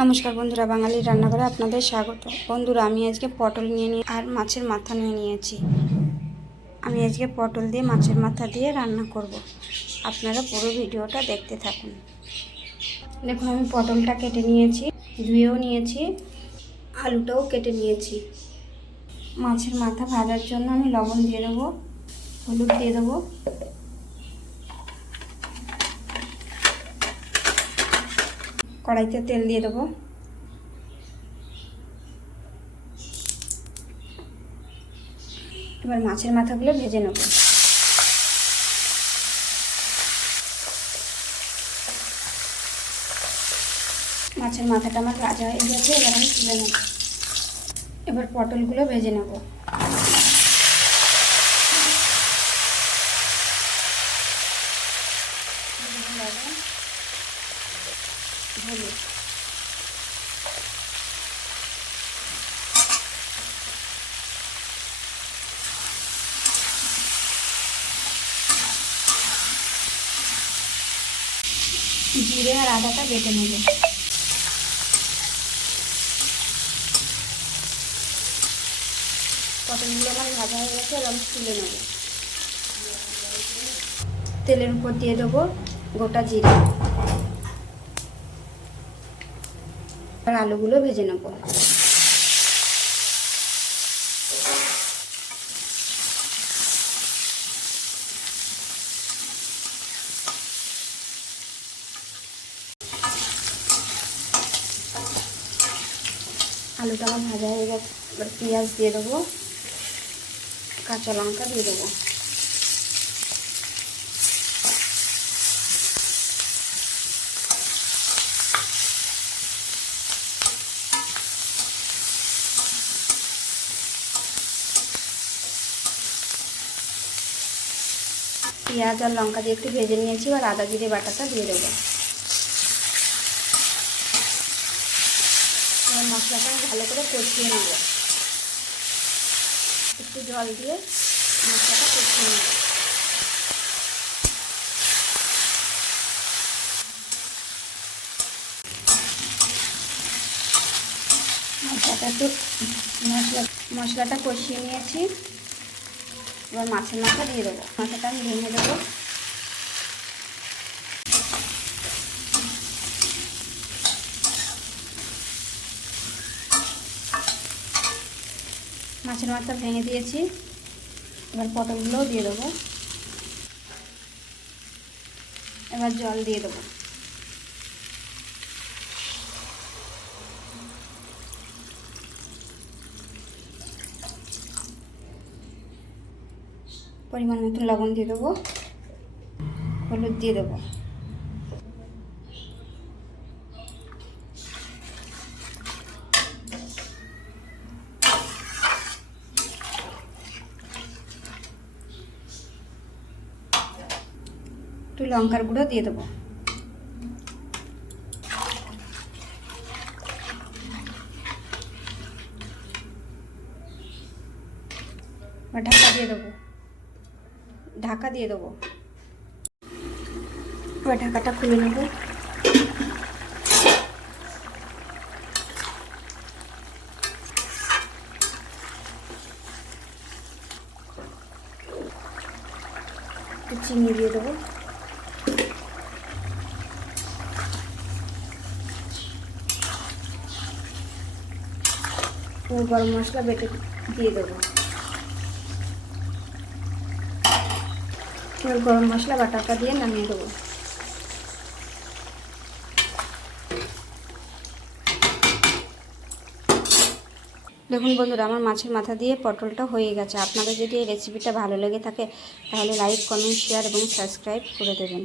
নমস্কার বন্ধুরা, বাঙালির রান্নাঘরে আপনাদের স্বাগত। বন্ধুরা, আমি আজকে পটল নিয়ে নিয়ে আর মাছের মাথা নিয়ে নিয়েছি। আমি আজকে পটল দিয়ে মাছের মাথা দিয়ে রান্না করব। আপনারা পুরো ভিডিওটা দেখতে থাকুন। দেখুন, আমি পটলটা কেটে নিয়েছি, ধুয়েও নিয়েছি, আলুটাও কেটে নিয়েছি। মাছের মাথা ভাজার জন্য আমি লবণ দিয়ে দেবো, হলুদ দিয়ে দেবো। কড়াইতে তেল দিয়ে দেবো। এবার মাছের মাথাগুলো ভেজে নেব। মাছের মাথাটা আমার ভাজা হয়ে গেছে, এবার আমি তুলে নেব। এবার পটলগুলো ভেজে নেব। হলুদ জিরে আর আদাটা বেটে নেব। পটলগুলো আমার ভাজা হয়ে গেছে আমি তুলে নেব। তেলের উপর দিয়ে দেবো গোটা জিরে। আর আলুগুলো ভেজে নেব। আলুটা আমার ভাজা হয়ে গেছে। এবার পেঁয়াজ দিয়ে দেবো, কাঁচা লঙ্কা দিয়ে দেবো। পেঁয়াজ আর লঙ্কা দিয়ে একটু ভেজে নিয়েছি আর আদা জিরে বাটাটা দিয়ে দেবো। এবার মশলাটা ভালো করে কষিয়ে নেব। একটু জল দিয়ে মশলাটা কষিয়ে নেব। মশলাটা একটু মশলা মশলাটা কষিয়ে নিয়েছি। এবার মাছের মাথা দিয়ে দেবো। মাথাটা আমি ভেঙে দেবো। মাছের মাথা ভেঙে দিয়েছি। এবার পটলগুলোও দিয়ে দেবো। এবার জল দিয়ে দেবো। পরিমাণ মতো লবণ দিয়ে দেবো। হলুদ দিয়ে দেবো। একটু লঙ্কার গুঁড়ো দিয়ে দেবো। ঢাকা দিয়ে দেবো। ঢাকা দিয়ে দেবো। এবার ঢাকাটা খুলে নেব। চিনি দিয়ে দেবো। গরম মশলা বেটে দিয়ে দেবো। এবার গরম মশলা বাটাটা দিয়ে নামিয়ে দেবো। দেখুন বন্ধুরা, আমার মাছের মাথা দিয়ে পটলটা হয়ে গেছে। আপনাদের যদি এই রেসিপিটা ভালো লেগে থাকে, তাহলে লাইক কমেন্ট শেয়ার এবং সাবস্ক্রাইব করে দেবেন।